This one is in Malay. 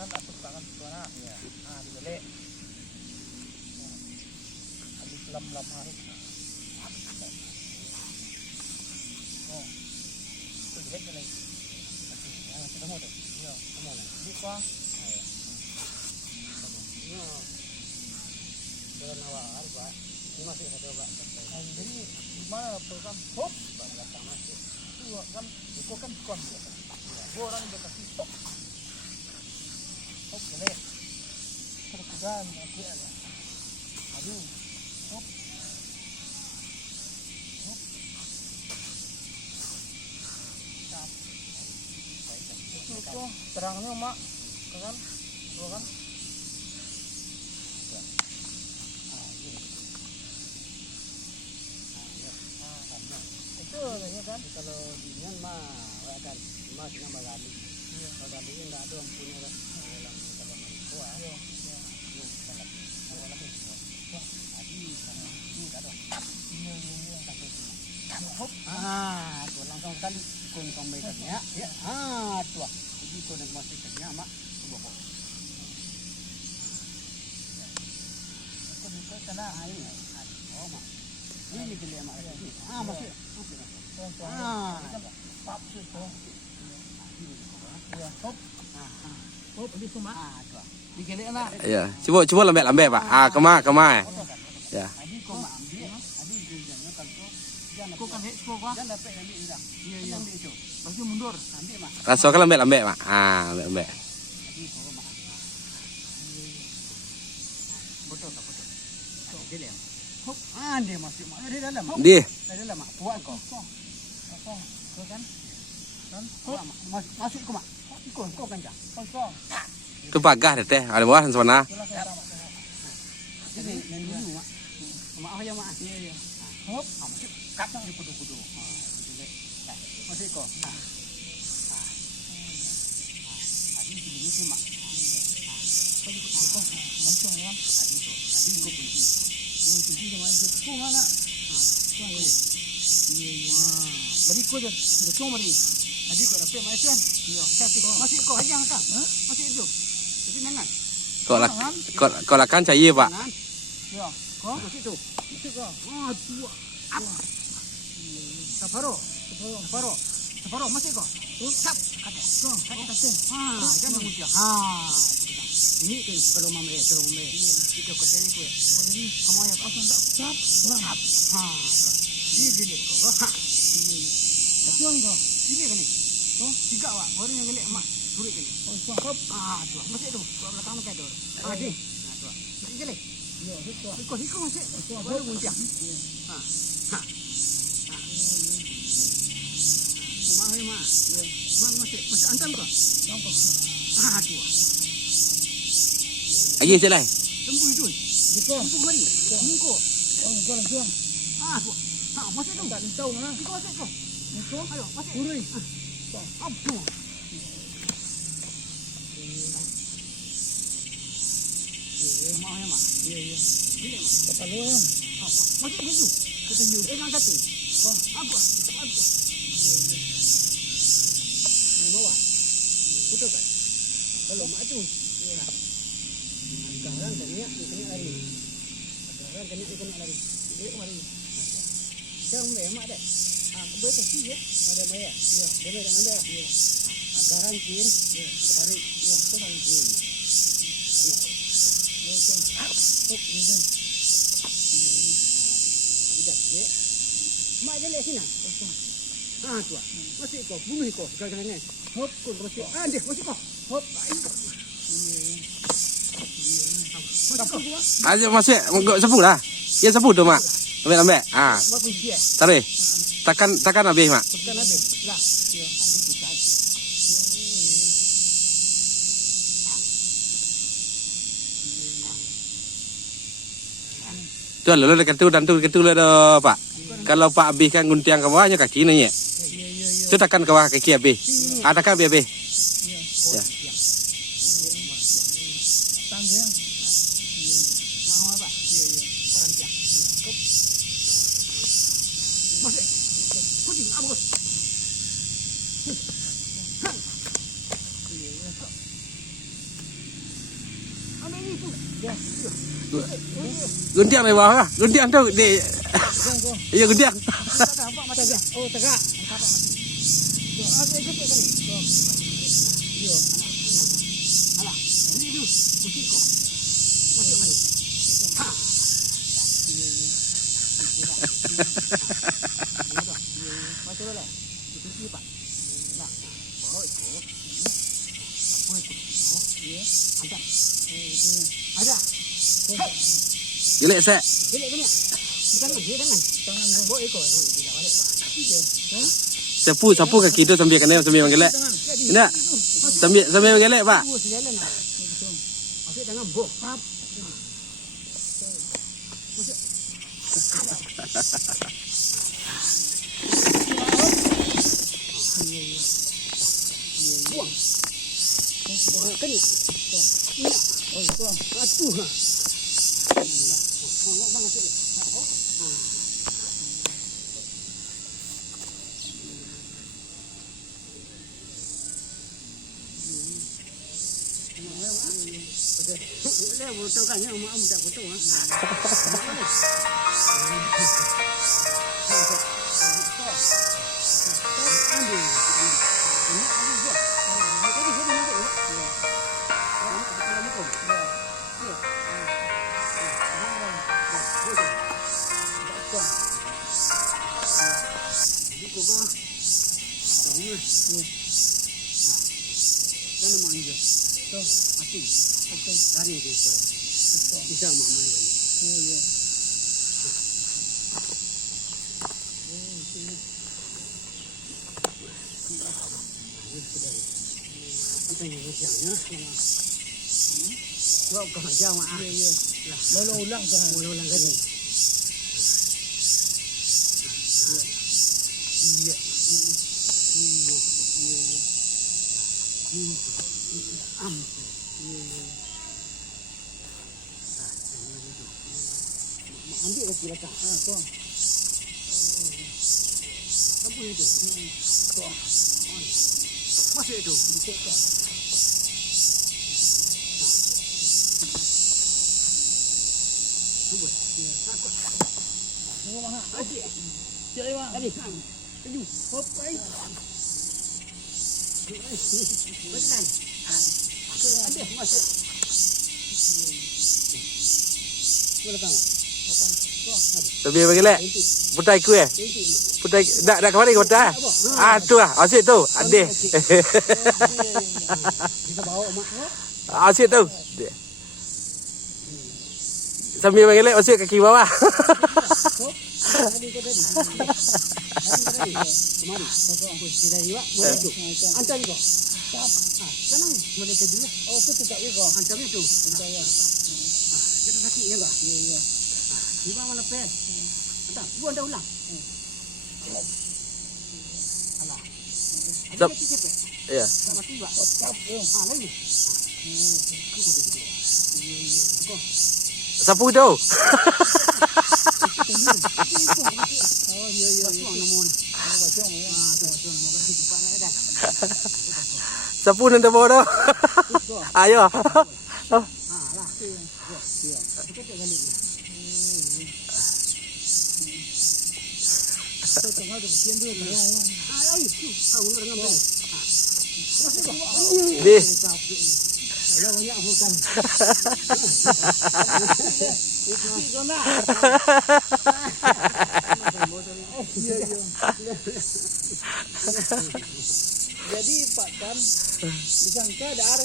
kan atuh tangan suara ya. Ah digele. Habis lam-lam harus. Oh. Itu digele lagi. Ketemu tuh. Iya, ketemu nih. Di kwa. Ayo. Ini nawa arba. Ini masih ada coba. Jadi gimana program? Hop, banyak sama sih. Itu kan itu kan kon. Orang berkasih hop. Hop, boleh. Terkudan nanti ada. Aduh. Hop. Hop. Tap. Itu terangnya mak, kan? Tuh kan? Ya kan kalau di Myanmar akan masih nama gali kalau gali ini tidak ada yang punya kan dalam kalau Malaysia ya sangat awalnya wah adi sama itu tidak ada hop tuh langsung sekali kun kembalikannya ya tuh jadi kun yang masih kerja mak coba kok kun itu karena ini oh mak ini gila mak masih pap situ. Ya, hop. Hop di semua. Digele lah. Ya, coba lambe Pak. Kema. Ya. Kau kan heksko kah? Jangan dapat ambil hilang. Iya. Pasti mundur. Ambil mak. Rasakan lambe Pak. Lambe. Betul. Digele. Hop. Dia masih mak di dalam. Di dalam mak. Puan kau. Kau kan? Masuk ke mak. Kau kan jah. Kosong. tu pagah teh. Ada buah sana. Jadi main dulu mak. Mak aja mak. Iya. Hop. Masuk kat di kudu-kudu. Masih kau. Adi begini sih mak. Mancung ya. Adi kau kunci. Kunci sama itu mana? Beri ko je, cuma beri. Adik ko dapat macam, yo, masih ko hajang kan? Masih itu. Jadi nengan. Kau lakan cahaya Pak. Yo, ko masih itu. Masih ko. Tua. Saparo masih ko. Tap, kata. Jangan muncul. Ini kalau mama kita katanya ko. Jadi kamu ya pasang tap. Ini ko. Tuan kau, ini kan ni, kau tiga awak, baru yang gelak mak, surik kan ni. Tuan, tuan, masih tu, tuan belakang makan tu. Di, tuan, masih gelak. Ya, hiko masih, baru muncang. Kumah mak, mak masih antam kau. Tuan. Lagi selai. Tembu itu, tembu beri, mungko. Tuan. Tuan, masih tu. Tak tahu mana. Kau masih kau. Ayo, masih. Hurry. Apa? Mau ya, Mak? Iya. Ini, Mak. Kata lu ya. Apa? Masih keju. Keju. Enggak kata. Apa? Mau apa? Putus kan? Kalau Mak tu. Iya. Sekarang kena lari. Ini kemari. Jangan Mak deh. Boleh kasih ya, ada maya. Ya, boleh dengan anda. Ya. Agaran kin, kemarin. Ya, kemarin kin. Hop, ini. Ada je. Mak jelek sini. Tua. Masih kau, bunuh kau sekarang ni. Hop, kau masih. Dia masih kau. Hop. Aja masuk, sapu lah. Ya sapu tu mak. Lambe. Tarik. Tekan habis mak. Tekan habis. Lah. Ya. Tu lalu dekat tu dan tu lah Pak. Kalau Pak habiskan guntiang ke bawahnya kaki ni ya. Tu tekan ke bawah kaki habis. Tekan habis. Ya. Guntiang di bawah. Guntiang tu di. Iya guntiang. Nampak mata dia. Oh, tegak. Nampak mata. Yo, aku ikut ke ni. Yo. Alah. Ini dulu. Kucing kau. Masuk mari. Ha. Masuk lah. Kucing pak. Nah. Bawa itu. Apa itu? Ya. Ada. Jelek sek. Jelek ke ni? Jangan. Tangan kau bawa ekor. Tidak balik pak. Sapu kaki tu sambil kena sambil menggelek. Tidak. Sambil menggelek pak. Sejalan lah. Masuk tangan bok. Buang. Kena. Ini. Oh, itu. Atuh. Bang masuk ni. Leh foto kan ya, mak tak foto ah. Jangan manja. Tuh, mati. Dari itu bisa mak main kan. Oh ya. Kita ni siangnya. Kau kau jawab ah. Ya. Mula ulang kan. Mula ulang kan. Iya. Ambil lagi belakang. Tu. Apa itu? Tu. Masuk itu. Masuk tu. Tunggu. Takut. Tunggu mana? Adik. Cik Iwan. Adik. Tuju. Hop, baik. Betul. Ada masuk. Belakang. Sambil menggelek. Putai ku eh. Putai dak kemari ke putai? Ah tu ah. Asyik tu. Adeh. Kita bawa mak. Asyik tu. Sambil menggelek asyik kaki bawah. Tadi kau tadi. Kemari. Kita jiwa. Boleh tu. Antar kau. Senang. Boleh tu dulu. Oh, tu tak kau. Antar itu. Saya. Kita sakit ya kau. Ya. Di bawah lepas. Entah, buang dah ulang. Alah. Ada cepet. Ya. Tak mati juga. Lagi. Sapu tu. Oh, ya. Basuang namun. Basuang ya. Tu basuang namun. Cepat nak kan. Sapu nanti bawa tu. Ayo. Lah. Ya. Kita kali ni. Tengah tu sian dia ya. Ai, kau nak ngambil. Di. Kalau banyak bukan. Itu kau nak. Jadi Pak Tan disangka ada